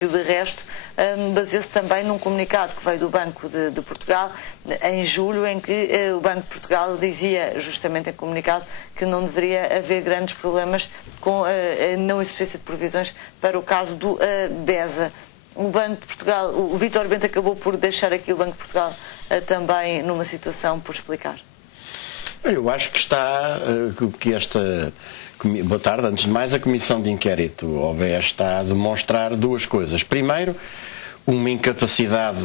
de resto, baseou-se também num comunicado que veio do Banco de Portugal em julho, em que o Banco de Portugal dizia, justamente em comunicado, que não deveria haver grandes problemas com a não exercício de provisões para o caso do BESA. O Banco de Portugal, o Vítor Bento acabou por deixar aqui o Banco de Portugal também numa situação por explicar. Eu acho que boa tarde. Antes de mais, a Comissão de Inquérito ao BES está a demonstrar duas coisas. Primeiro, uma incapacidade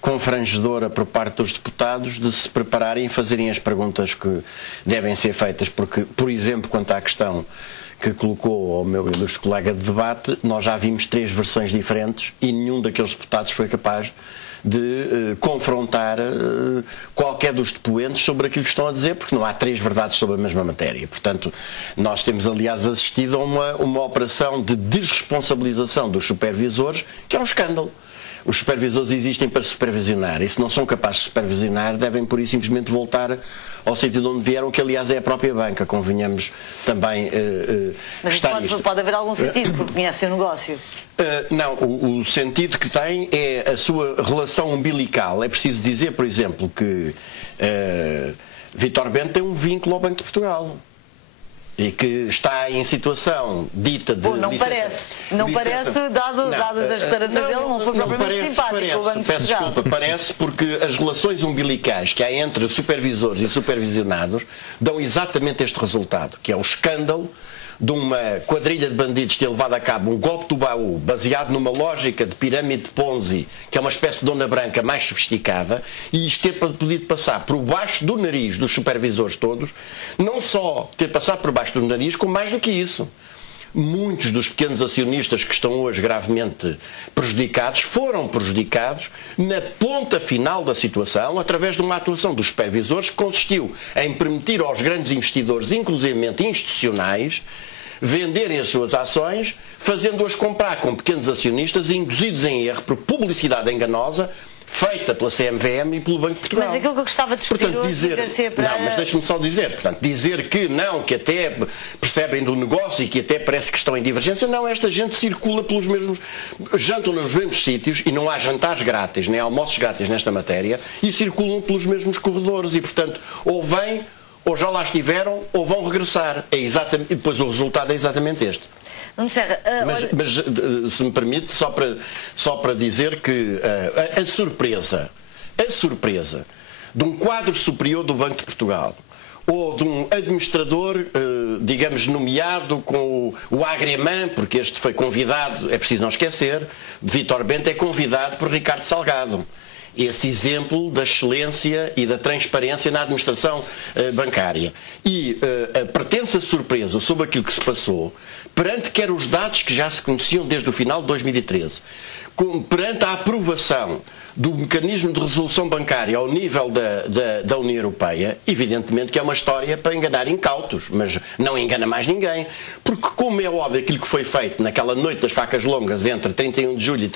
confrangedora por parte dos deputados de se prepararem e fazerem as perguntas que devem ser feitas, porque, por exemplo, quanto à questão que colocou ao meu ilustre colega de debate, nós já vimos 3 versões diferentes e nenhum daqueles deputados foi capaz de confrontar qualquer dos depoentes sobre aquilo que estão a dizer, porque não há 3 verdades sobre a mesma matéria. Portanto, nós temos, aliás, assistido a uma operação de desresponsabilização dos supervisores, que é um escândalo. Os supervisores existem para supervisionar, e se não são capazes de supervisionar, devem por isso simplesmente voltar ao sítio de onde vieram, que aliás é a própria banca, convenhamos também. Mas pode haver algum sentido, porque conhecem o negócio. Não, o sentido que tem é a sua relação umbilical. É preciso dizer, por exemplo, que Vítor Bento tem um vínculo ao Banco de Portugal. E que está em situação dita de não licença, parece, dadas as declarações dele, não foi propriamente simpático. Peço desculpa, parece porque as relações umbilicais que há entre supervisores e supervisionados dão exatamente este resultado, que é o escândalo de uma quadrilha de bandidos ter levado a cabo um golpe do baú baseado numa lógica de pirâmide de Ponzi, que é uma espécie de dona branca mais sofisticada, e isto ter podido passar por baixo do nariz dos supervisores todos, não só ter passado por baixo do nariz, como mais do que isso. Muitos dos pequenos acionistas que estão hoje gravemente prejudicados foram prejudicados na ponta final da situação através de uma atuação dos supervisores que consistiu em permitir aos grandes investidores, inclusivamente institucionais, venderem as suas ações, fazendo-as comprar com pequenos acionistas induzidos em erro por publicidade enganosa feita pela CMVM e pelo Banco de Portugal. Mas aquilo que eu gostava de discutir Não, mas deixe-me só dizer, portanto, dizer que não, que até percebem do negócio e que até parece que estão em divergência, não, esta gente circula pelos mesmos, jantam nos mesmos sítios e não há jantares grátis, nem almoços grátis nesta matéria, e circulam pelos mesmos corredores e, portanto, ou vêm, ou já lá estiveram, ou vão regressar. E depois o resultado é exatamente este. Serra, mas se me permite, só para dizer que a surpresa de um quadro superior do Banco de Portugal ou de um administrador, digamos, nomeado com o agrément, porque este foi convidado, é preciso não esquecer, Vítor Bento é convidado por Ricardo Salgado. Esse exemplo da excelência e da transparência na administração bancária. E a pretensa surpresa sobre aquilo que se passou, perante quer os dados que já se conheciam desde o final de 2013, perante a aprovação do mecanismo de resolução bancária ao nível da União Europeia, evidentemente que é uma história para enganar incautos, mas não engana mais ninguém, porque como é óbvio aquilo que foi feito naquela noite das facas longas entre 31 de julho e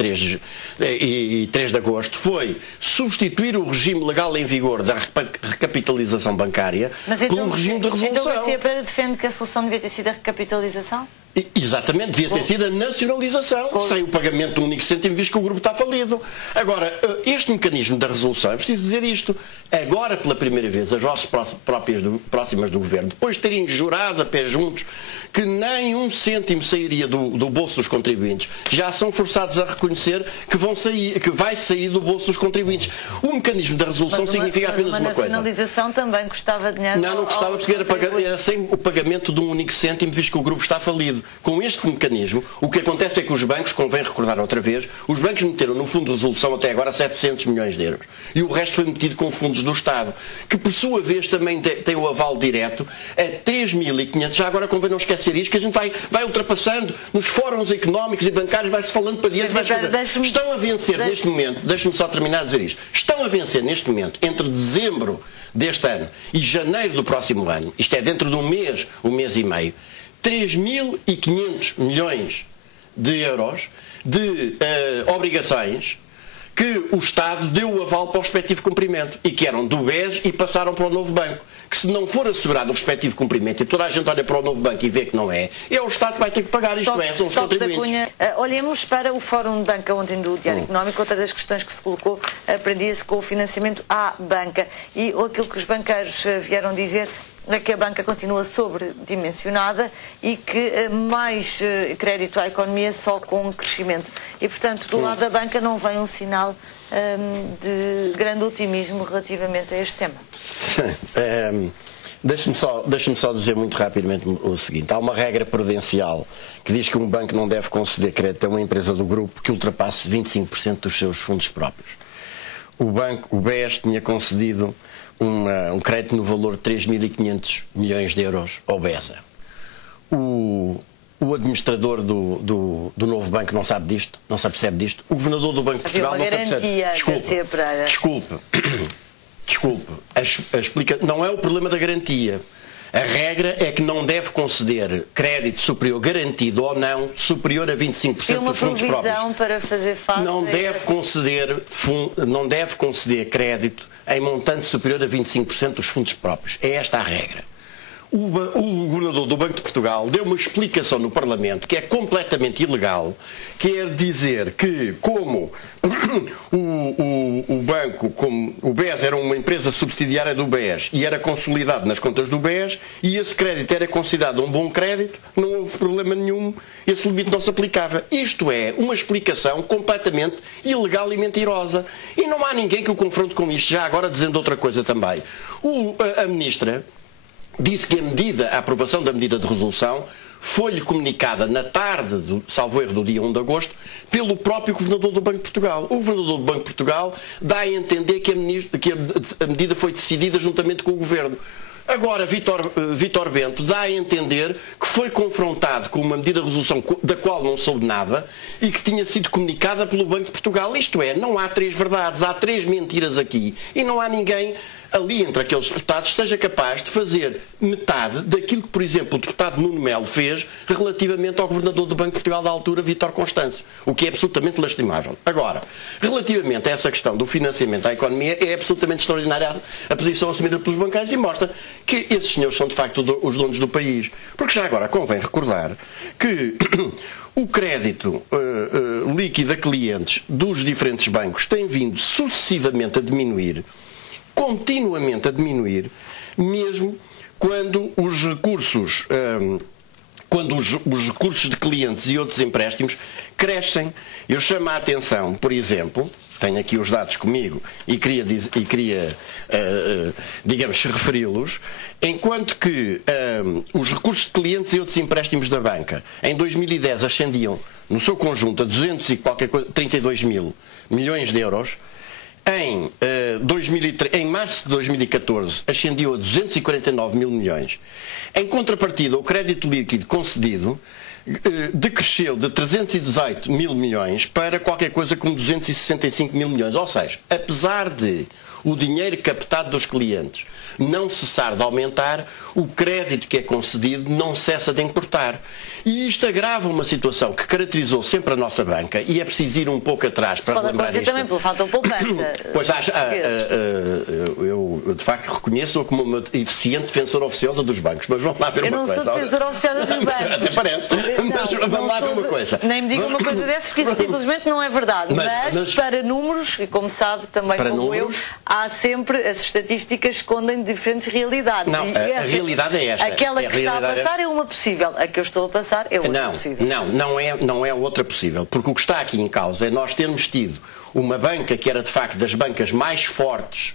3 de agosto foi substituir o regime legal em vigor da recapitalização bancária por um regime de resolução. Então Garcia Pereira defende que a solução devia ter sido a recapitalização? Exatamente, devia ter sido a nacionalização, sem o pagamento de um único cêntimo, visto que o grupo está falido. Agora, este mecanismo da resolução, é preciso dizer isto, agora pela primeira vez, as vozes próximas do Governo, depois de terem jurado a pé juntos que nem um cêntimo sairia do bolso dos contribuintes, já são forçados a reconhecer que vai sair do bolso dos contribuintes. O mecanismo da resolução significa apenas uma coisa. A nacionalização também custava dinheiro? Não custava, porque era sem o pagamento de um único cêntimo, visto que o grupo está falido. Com este mecanismo, o que acontece é que os bancos, convém recordar outra vez, os bancos meteram no fundo de resolução até agora 700 milhões de euros. E o resto foi metido com fundos do Estado, que por sua vez também tem o aval direto a 3.500. Já agora convém não esquecer isto, que a gente vai ultrapassando nos fóruns económicos e bancários, vai-se falando para diante. Estão a vencer neste momento, deixe-me só terminar a dizer isto, estão a vencer neste momento, entre dezembro deste ano e janeiro do próximo ano, isto é, dentro de um mês e meio, 3.500 milhões de euros de obrigações que o Estado deu o aval para o respectivo cumprimento e que eram do BES e passaram para o novo banco. Que se não for assegurado o respectivo cumprimento e toda a gente olha para o novo banco e vê que não é o Estado que vai ter que pagar, isto é, são os contribuintes. Olhemos para o Fórum de Banca ontem do Diário Económico. Outra das questões que se colocou aprendia-se com o financiamento à banca. E aquilo que os banqueiros vieram dizer é que a banca continua sobredimensionada e que mais crédito à economia só com crescimento. E, portanto, do lado da banca não vem um sinal de grande otimismo relativamente a este tema. Deixe-me só dizer muito rapidamente o seguinte. Há uma regra prudencial que diz que um banco não deve conceder crédito a uma empresa do grupo que ultrapasse 25% dos seus fundos próprios. O BES tinha concedido um crédito no valor de 3.500 milhões de euros ao BESA. O administrador do novo banco não sabe disto, não se apercebe disto. O governador do Banco de Portugal não se apercebe. Desculpe. Não é o problema da garantia. A regra é que não deve conceder crédito superior, garantido ou não, superior a 25% dos fundos próprios. Para fazer face não deve conceder crédito em montante superior a 25% dos fundos próprios. É esta a regra. O governador do Banco de Portugal deu uma explicação no Parlamento que é completamente ilegal, quer dizer que como o banco, como o BES era uma empresa subsidiária do BES e era consolidado nas contas do BES e esse crédito era considerado um bom crédito, não houve problema nenhum, esse limite não se aplicava. Isto é uma explicação completamente ilegal e mentirosa. E não há ninguém que o confronte com isto, já agora dizendo outra coisa também. A ministra disse que a aprovação da medida de resolução foi-lhe comunicada na tarde, salvo erro, do dia 1 de agosto, pelo próprio governador do Banco de Portugal. O governador do Banco de Portugal dá a entender que a medida foi decidida juntamente com o governo. Agora, Vítor Bento dá a entender que foi confrontado com uma medida de resolução da qual não soube nada e que tinha sido comunicada pelo Banco de Portugal. Isto é, não há três verdades, há três mentiras aqui e não há ninguém ali entre aqueles deputados seja capaz de fazer metade daquilo que, por exemplo, o deputado Nuno Melo fez relativamente ao governador do Banco de Portugal da altura, Vítor Constâncio, o que é absolutamente lastimável. Agora, relativamente a essa questão do financiamento à economia, é absolutamente extraordinária a posição assumida pelos bancários e mostra que esses senhores são de facto os donos do país. Porque já agora convém recordar que o crédito líquido a clientes dos diferentes bancos tem vindo sucessivamente a diminuir, continuamente a diminuir, mesmo quando os recursos de clientes e outros empréstimos crescem. Eu chamo a atenção, por exemplo, tenho aqui os dados comigo e queria digamos, referi-los, enquanto que os recursos de clientes e outros empréstimos da banca em 2010 ascendiam, no seu conjunto, a 232 mil milhões de euros, em março de 2014 ascendiu a 249 mil milhões. Em contrapartida, o crédito líquido concedido decresceu de 318 mil milhões para qualquer coisa como 265 mil milhões. Ou seja, apesar de o dinheiro captado dos clientes não cessar de aumentar, o crédito que é concedido não cessa de encurtar. E isto agrava uma situação que caracterizou sempre a nossa banca, e é preciso ir um pouco atrás para lembrar isto. Também pela falta de poupança. Pois, eu de facto reconheço-a como uma eficiente defensora oficiosa dos bancos, mas vamos lá ver uma coisa. Eu não sou defensora oficiosa dos bancos. Até parece. Mas vamos lá ver uma coisa. Nem me diga uma coisa dessas, que isso simplesmente não é verdade. Mas para números, e como sabe, também como eu, há sempre, as estatísticas escondem diferentes realidades. Não, a realidade é esta. Aquela que está a passar é uma possível, a que eu estou a passar é outra possível. Não é outra possível, porque o que está aqui em causa é nós termos tido uma banca que era de facto das bancas mais fortes,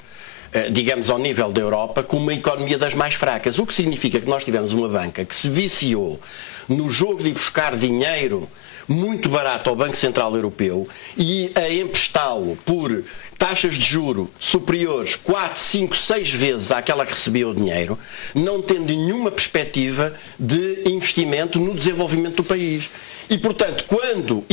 digamos, ao nível da Europa, com uma economia das mais fracas. O que significa que nós tivemos uma banca que se viciou no jogo de ir buscar dinheiro muito barato ao Banco Central Europeu e a emprestá-lo por taxas de juro superiores 4, 5, 6 vezes àquela que recebia o dinheiro, não tendo nenhuma perspectiva de investimento no desenvolvimento do país. E, portanto, quando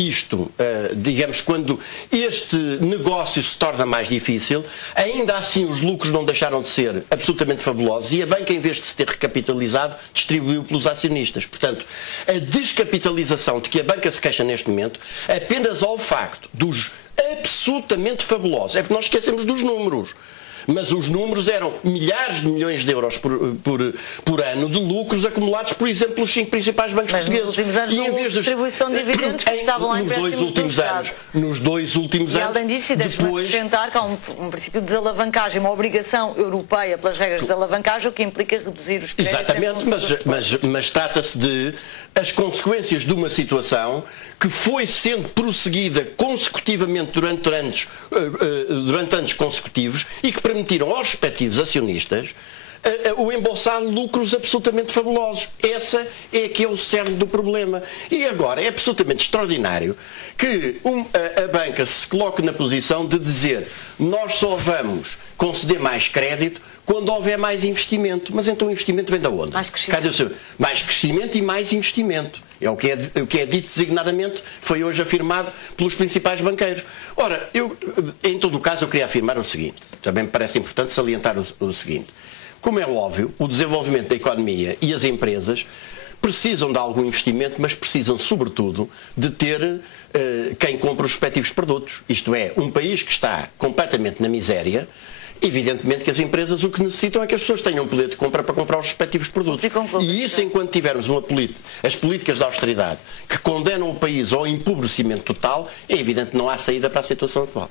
quando este negócio se torna mais difícil, ainda assim os lucros não deixaram de ser absolutamente fabulosos e a banca, em vez de se ter recapitalizado, distribuiu pelos acionistas. Portanto, a descapitalização de que a banca se queixa neste momento, apenas ao facto dos absolutamente fabulosos. É porque nós esquecemos dos números. Mas os números eram milhares de milhões de euros por ano de lucros acumulados, por exemplo, pelos 5 principais bancos portugueses. Nos últimos anos, em vez distribuição de dividendos que estavam lá nos dois últimos anos. E além disso, deixe-me acrescentar que há um princípio de desalavancagem, uma obrigação europeia pelas regras de desalavancagem, o que implica reduzir os créditos. Exatamente, mas trata-se de as consequências de uma situação que foi sendo prosseguida consecutivamente durante anos consecutivos e que permitiram aos respectivos acionistas o embolsar lucros absolutamente fabulosos. Essa é que é o cerne do problema. E agora é absolutamente extraordinário que a banca se coloque na posição de dizer nós só vamos conceder mais crédito quando houver mais investimento. Mas então o investimento vem de onde? Mais crescimento. Mais crescimento e mais investimento. É o que é dito designadamente, foi hoje afirmado pelos principais banqueiros. Ora, em todo o caso, eu queria afirmar o seguinte, também me parece importante salientar o seguinte. Como é óbvio, o desenvolvimento da economia e as empresas precisam de algum investimento, mas precisam, sobretudo, de ter quem compra os respectivos produtos. Isto é, um país que está completamente na miséria, evidentemente que as empresas o que necessitam é que as pessoas tenham poder de compra para comprar os respectivos produtos. E isso, enquanto tivermos as políticas de austeridade que condenam o país ao empobrecimento total, é evidente que não há saída para a situação atual.